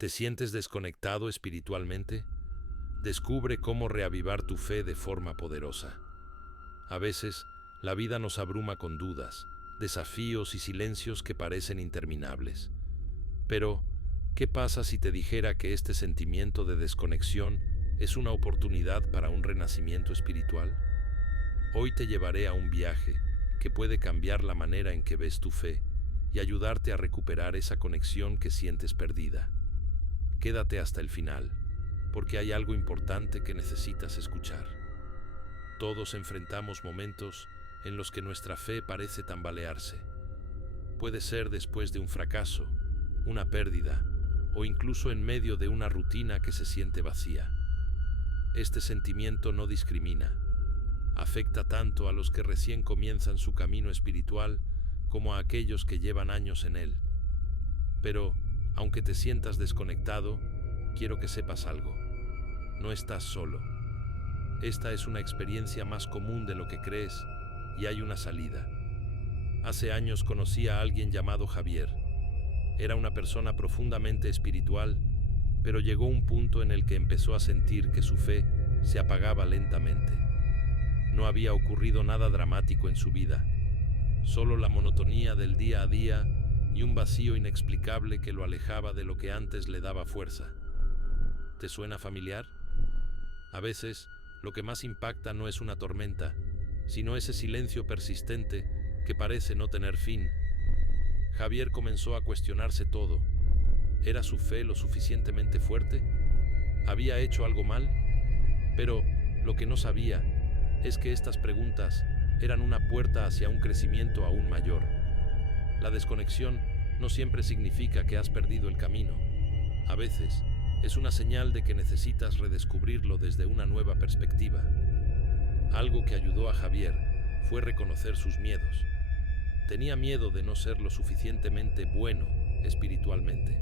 ¿Te sientes desconectado espiritualmente? Descubre cómo reavivar tu fe de forma poderosa. A veces, la vida nos abruma con dudas, desafíos y silencios que parecen interminables. Pero, ¿qué pasa si te dijera que este sentimiento de desconexión es una oportunidad para un renacimiento espiritual? Hoy te llevaré a un viaje que puede cambiar la manera en que ves tu fe y ayudarte a recuperar esa conexión que sientes perdida. Quédate hasta el final, porque hay algo importante que necesitas escuchar. Todos enfrentamos momentos en los que nuestra fe parece tambalearse. Puede ser después de un fracaso, una pérdida, o incluso en medio de una rutina que se siente vacía. Este sentimiento no discrimina. Afecta tanto a los que recién comienzan su camino espiritual como a aquellos que llevan años en él. Pero, aunque te sientas desconectado, quiero que sepas algo. No estás solo. Esta es una experiencia más común de lo que crees y hay una salida. Hace años conocí a alguien llamado Javier. Era una persona profundamente espiritual, pero llegó un punto en el que empezó a sentir que su fe se apagaba lentamente. No había ocurrido nada dramático en su vida, solo la monotonía del día a día y un vacío inexplicable que lo alejaba de lo que antes le daba fuerza. ¿Te suena familiar? A veces, lo que más impacta no es una tormenta, sino ese silencio persistente que parece no tener fin. Javier comenzó a cuestionarse todo. ¿Era su fe lo suficientemente fuerte? ¿Había hecho algo mal? Pero lo que no sabía es que estas preguntas eran una puerta hacia un crecimiento aún mayor. La desconexión no siempre significa que has perdido el camino. A veces, es una señal de que necesitas redescubrirlo desde una nueva perspectiva. Algo que ayudó a Javier fue reconocer sus miedos. Tenía miedo de no ser lo suficientemente bueno espiritualmente.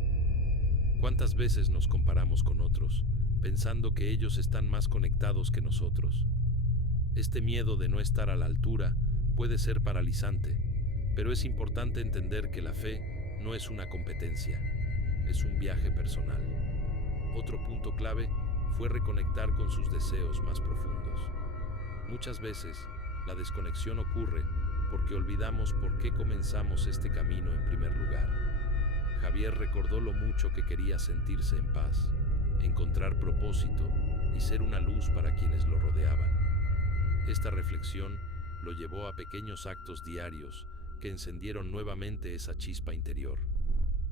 ¿Cuántas veces nos comparamos con otros, pensando que ellos están más conectados que nosotros? Este miedo de no estar a la altura puede ser paralizante, pero es importante entender que la fe no es una competencia, es un viaje personal. Otro punto clave fue reconectar con sus deseos más profundos. Muchas veces, la desconexión ocurre porque olvidamos por qué comenzamos este camino en primer lugar. Javier recordó lo mucho que quería sentirse en paz, encontrar propósito y ser una luz para quienes lo rodeaban. Esta reflexión lo llevó a pequeños actos diarios que encendieron nuevamente esa chispa interior.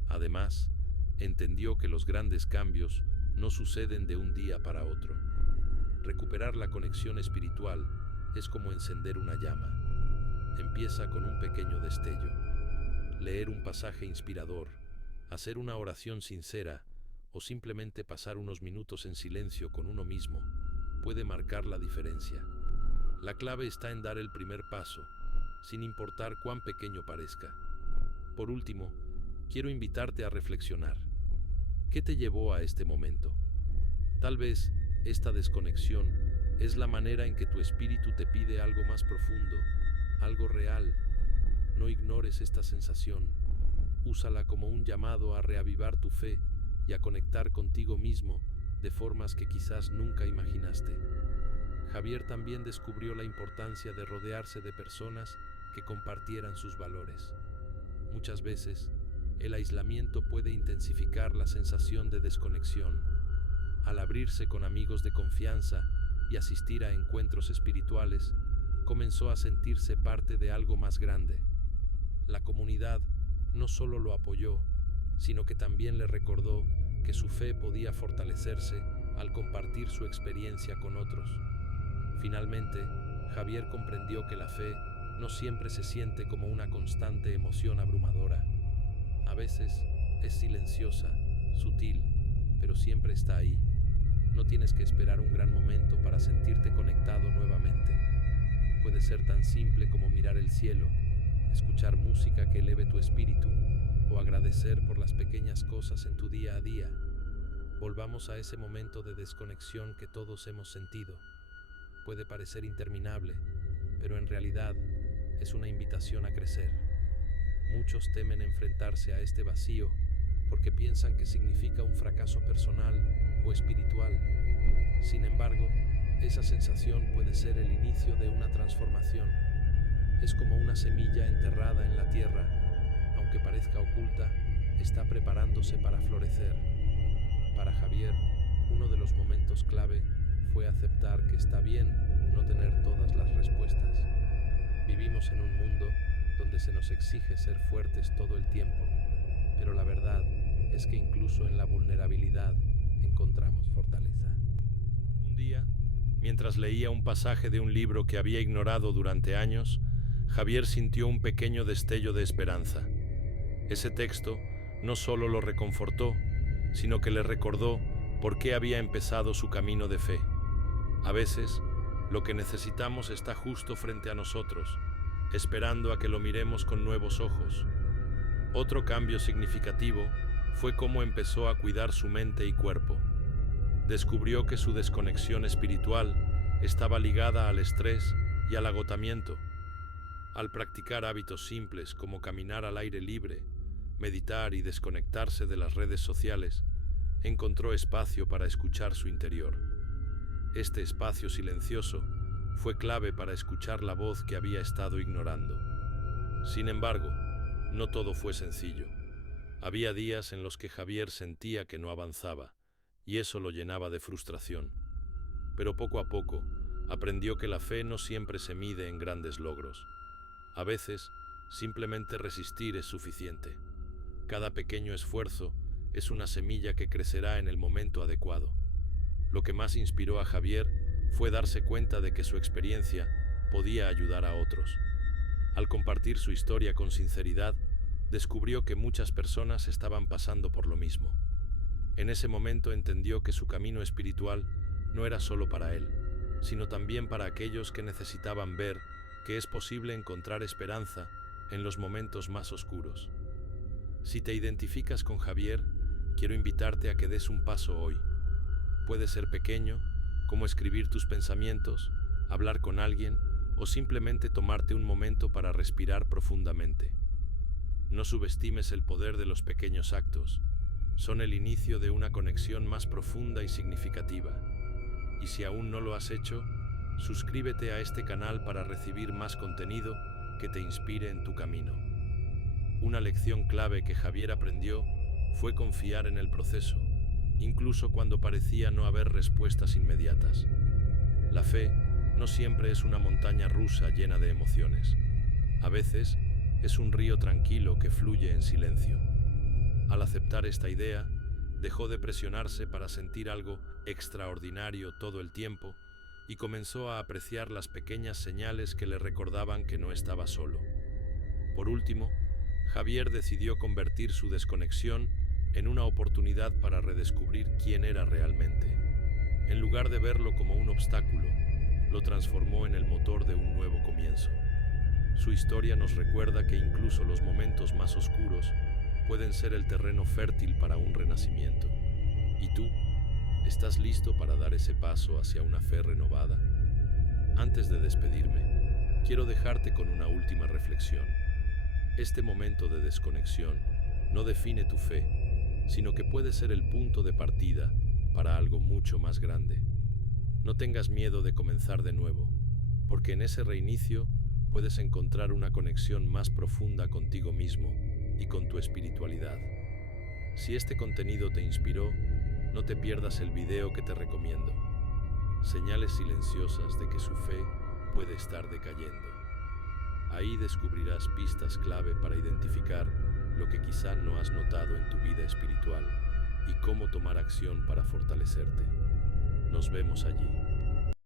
Además, entendió que los grandes cambios no suceden de un día para otro. Recuperar la conexión espiritual es como encender una llama. Empieza con un pequeño destello. Leer un pasaje inspirador, hacer una oración sincera o simplemente pasar unos minutos en silencio con uno mismo puede marcar la diferencia. La clave está en dar el primer paso, sin importar cuán pequeño parezca. Por último, quiero invitarte a reflexionar. ¿Qué te llevó a este momento? Tal vez esta desconexión es la manera en que tu espíritu te pide algo más profundo, algo real. No ignores esta sensación. Úsala como un llamado a reavivar tu fe y a conectar contigo mismo de formas que quizás nunca imaginaste. Javier también descubrió la importancia de rodearse de personas que compartieran sus valores. Muchas veces, el aislamiento puede intensificar la sensación de desconexión. Al abrirse con amigos de confianza y asistir a encuentros espirituales, comenzó a sentirse parte de algo más grande. La comunidad no solo lo apoyó, sino que también le recordó que su fe podía fortalecerse al compartir su experiencia con otros. Finalmente, Javier comprendió que la fe no siempre se siente como una constante emoción abrumadora. A veces es silenciosa, sutil, pero siempre está ahí. No tienes que esperar un gran momento para sentirte conectado nuevamente. Puede ser tan simple como mirar el cielo, escuchar música que eleve tu espíritu o agradecer por las pequeñas cosas en tu día a día. Volvamos a ese momento de desconexión que todos hemos sentido. Puede parecer interminable, pero en realidad es una invitación a crecer. Muchos temen enfrentarse a este vacío porque piensan que significa un fracaso personal o espiritual. Sin embargo, esa sensación puede ser el inicio de una transformación. Es como una semilla enterrada en la tierra. Aunque parezca oculta, está preparándose para florecer. Para Javier, uno de los momentos clave fue aceptar que está bien no tener todas las respuestas. Vivimos en un mundo donde se nos exige ser fuertes todo el tiempo, pero la verdad es que incluso en la vulnerabilidad encontramos fortaleza. Un día, mientras leía un pasaje de un libro que había ignorado durante años, Javier sintió un pequeño destello de esperanza. Ese texto no solo lo reconfortó, sino que le recordó por qué había empezado su camino de fe. A veces, lo que necesitamos está justo frente a nosotros, esperando a que lo miremos con nuevos ojos. Otro cambio significativo fue cómo empezó a cuidar su mente y cuerpo. Descubrió que su desconexión espiritual estaba ligada al estrés y al agotamiento. Al practicar hábitos simples como caminar al aire libre, meditar y desconectarse de las redes sociales, encontró espacio para escuchar su interior. Este espacio silencioso fue clave para escuchar la voz que había estado ignorando. Sin embargo, no todo fue sencillo. Había días en los que Javier sentía que no avanzaba, y eso lo llenaba de frustración. Pero poco a poco, aprendió que la fe no siempre se mide en grandes logros. A veces, simplemente resistir es suficiente. Cada pequeño esfuerzo es una semilla que crecerá en el momento adecuado. Lo que más inspiró a Javier fue darse cuenta de que su experiencia podía ayudar a otros. Al compartir su historia con sinceridad, descubrió que muchas personas estaban pasando por lo mismo. En ese momento entendió que su camino espiritual no era solo para él, sino también para aquellos que necesitaban ver que es posible encontrar esperanza en los momentos más oscuros. Si te identificas con Javier, quiero invitarte a que des un paso hoy. Puede ser pequeño, como escribir tus pensamientos, hablar con alguien o simplemente tomarte un momento para respirar profundamente. No subestimes el poder de los pequeños actos. Son el inicio de una conexión más profunda y significativa. Y si aún no lo has hecho, suscríbete a este canal para recibir más contenido que te inspire en tu camino. Una lección clave que Javier aprendió fue confiar en el proceso, incluso cuando parecía no haber respuestas inmediatas. La fe no siempre es una montaña rusa llena de emociones. A veces es un río tranquilo que fluye en silencio. Al aceptar esta idea, dejó de presionarse para sentir algo extraordinario todo el tiempo y comenzó a apreciar las pequeñas señales que le recordaban que no estaba solo. Por último, Javier decidió convertir su desconexión en una oportunidad para redescubrir quién era realmente. En lugar de verlo como un obstáculo, lo transformó en el motor de un nuevo comienzo. Su historia nos recuerda que incluso los momentos más oscuros pueden ser el terreno fértil para un renacimiento. ¿Y tú? ¿Estás listo para dar ese paso hacia una fe renovada? Antes de despedirme, quiero dejarte con una última reflexión. Este momento de desconexión no define tu fe, sino que puede ser el punto de partida para algo mucho más grande. No tengas miedo de comenzar de nuevo, porque en ese reinicio puedes encontrar una conexión más profunda contigo mismo y con tu espiritualidad. Si este contenido te inspiró, no te pierdas el video que te recomiendo. Señales silenciosas de que su fe puede estar decayendo. Ahí descubrirás pistas clave para identificar lo que quizá no has notado en tu vida espiritual y cómo tomar acción para fortalecerte. Nos vemos allí.